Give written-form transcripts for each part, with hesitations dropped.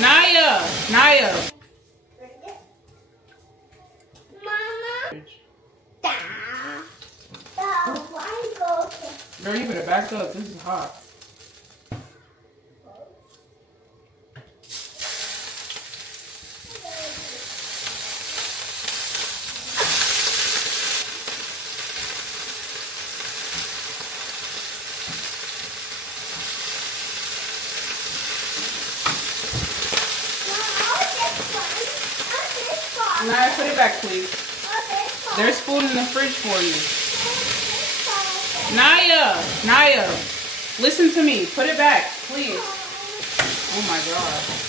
Naya, Naya. Mama. Da. Da. Why go? Girl, you better back up. This is hot. Naya, put it back, please. There's food in the fridge for you. Naya, Naya, listen to me. Put it back, please. Oh my God.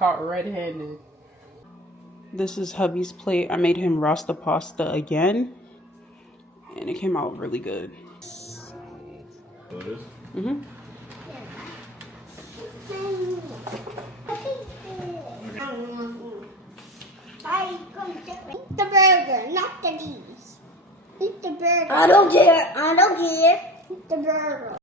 Caught red-handed. This is hubby's plate. I made him rasta pasta again, and it came out really good. Mm-hmm. Eat the burger, not the cheese. Eat the burger. I don't care. I don't care. Eat the burger.